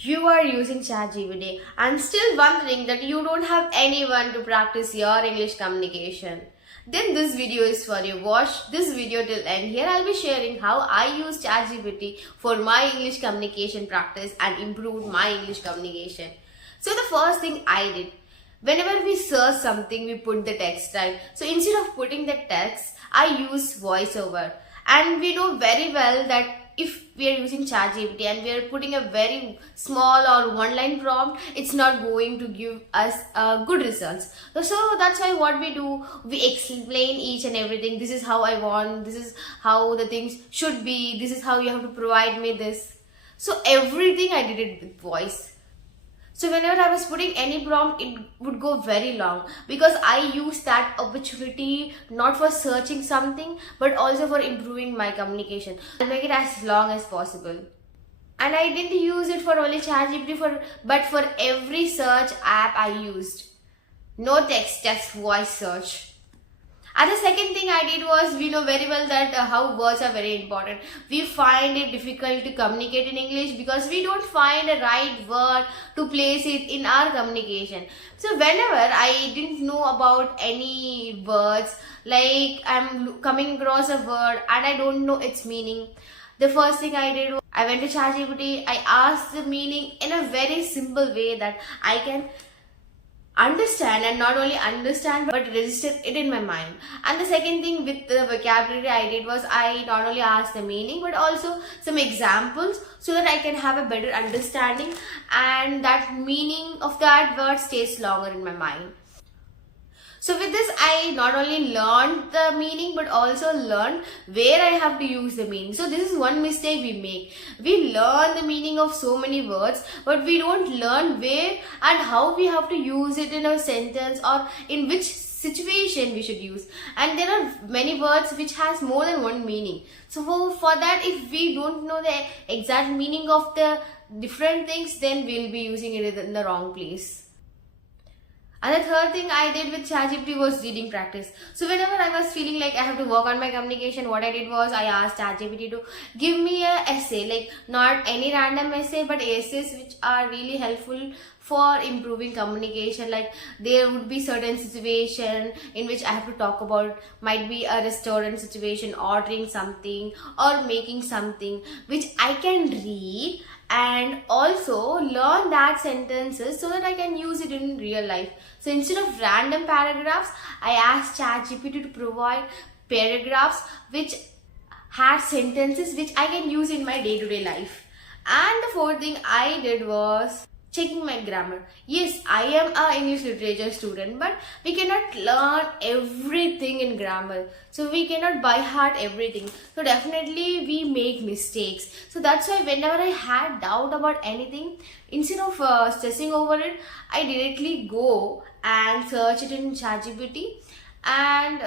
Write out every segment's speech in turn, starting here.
You are using ChatGPT and still wondering that you don't have anyone to practice your English communication. Then this video is for you. Watch this video till end. Here I'll be sharing how I use ChatGPT for my English communication practice and improved my English communication. So the first thing I did, whenever we search something, we put the text, right? So instead of putting the text, I use voiceover. And we know very well that if we are using ChatGPT and we are putting a very small or one line prompt, it's not going to give us good results. So that's why what we do, we explain each and everything. This is how I want, this is how the things should be, this is how you have to provide me this. So everything I did it with voice. So whenever I was putting any prompt, it would go very long because I use that opportunity not for searching something but also for improving my communication. I'll make it as long as possible. And I didn't use it for only ChatGPT but for every search app I used. No text, just voice search. And the second thing I did was, we know very well that how words are very important. We find it difficult to communicate in English because we don't find a right word to place it in our communication. So whenever I didn't know about any words, like I'm coming across a word and I don't know its meaning, the first thing I did was I went to ChatGPT, I asked the meaning in a very simple way that I can understand, and not only understand but register it in my mind. And the second thing with the vocabulary I did was I not only asked the meaning but also some examples so that I can have a better understanding and that meaning of that word stays longer in my mind. So with this, I not only learned the meaning but also learned where I have to use the meaning. So this is one mistake we make. We learn the meaning of so many words but we don't learn where and how we have to use it in a sentence or in which situation we should use. And there are many words which has more than one meaning. So for that, if we don't know the exact meaning of the different things, then we'll be using it in the wrong place. And the third thing I did with ChatGPT was reading practice. So whenever I was feeling like I have to work on my communication, what I did was I asked ChatGPT to give me an essay, like not any random essay but essays which are really helpful for improving communication. Like there would be certain situation in which I have to talk about, might be a restaurant situation, ordering something or making something, which I can read and also learn that sentences so that I can use it in real life. So instead of random paragraphs, I asked ChatGPT to provide paragraphs which had sentences which I can use in my day-to-day life. And the fourth thing I did was checking my grammar. Yes, I am an English literature student, but we cannot learn everything in grammar. So we cannot by heart everything. So definitely we make mistakes. So that's why whenever I had doubt about anything, instead of stressing over it, I directly go and search it in ChatGPT and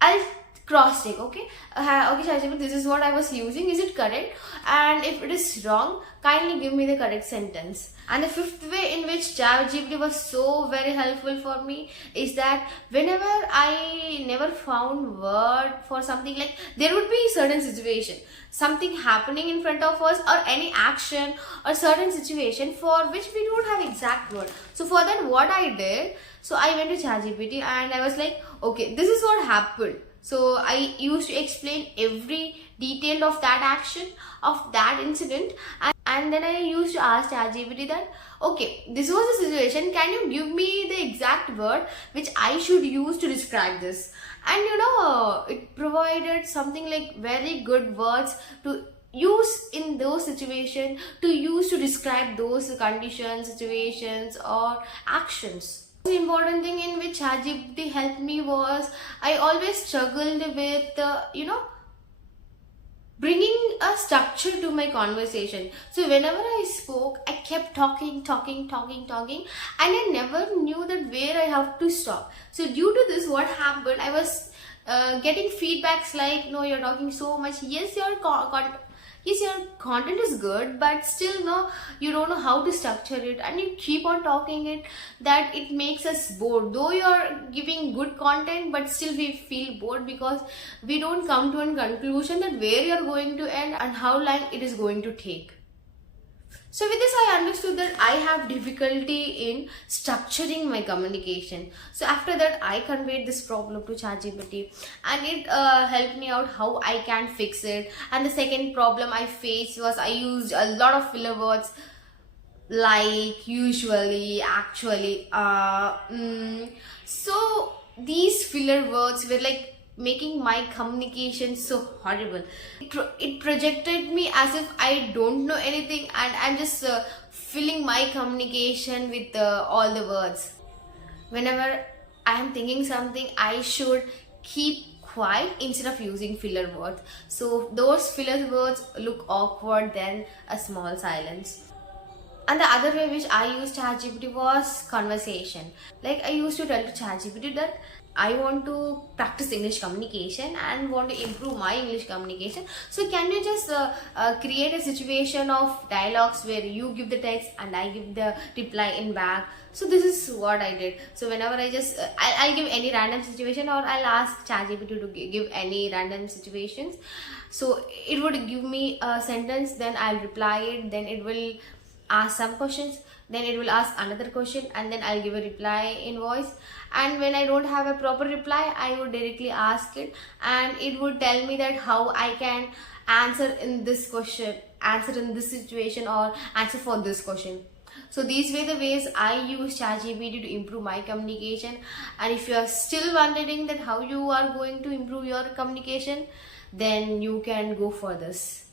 I'll cross check. Okay, ChatGPT, this is what I was using, is it correct? And if it is wrong, kindly give me the correct sentence. And the fifth way in which ChatGPT was so very helpful for me is that whenever I never found word for something, like there would be certain situation, something happening in front of us or any action or certain situation for which we don't have exact word. So for that, what I did, so I went to ChatGPT and I was like, okay, this is what happened. So I used to explain every detail of that action, of that incident, and then I used to ask ChatGPT that, okay, this was the situation, can you give me the exact word which I should use to describe this? And it provided something like very good words to use in those situations, to use to describe those conditions, situations or actions. The important thing in which ChatGPT helped me was I always struggled with bringing a structure to my conversation. So whenever I spoke, I kept talking and I never knew that where I have to stop. So due to this, what happened, I was getting feedbacks like, no, you're talking so much. Yes, your content is good, but still you don't know how to structure it and you keep on talking it, that it makes us bored. Though you're giving good content, but still we feel bored because we don't come to a conclusion that where you're going to end and how long it is going to take. So with this, I understood that I have difficulty in structuring my communication. So after that, I conveyed this problem to ChatGPT, and it helped me out how I can fix it. And the second problem I faced was I used a lot of filler words like, usually, actually. So these filler words were like making my communication so horrible. It projected me as if I don't know anything, and I'm just filling my communication with all the words. Whenever I am thinking something, I should keep quiet instead of using filler words. So those filler words look awkward than a small silence. And the other way which I used ChatGPT was conversation. Like, I used to tell to ChatGPT that I want to practice English communication and want to improve my English communication. So can you just create a situation of dialogues where you give the text and I give the reply in back. So this is what I did. So whenever I just I'll give any random situation, or I'll ask ChatGPT to give any random situations. So it would give me a sentence, then I'll reply it, then it will ask some questions, then it will ask another question, and then I'll give a reply in voice. And when I don't have a proper reply, I would directly ask it, and it would tell me that how I can answer in this question, answer in this situation, or answer for this question. So these were the ways I use ChatGPT to improve my communication. And if you are still wondering that how you are going to improve your communication, then you can go for this.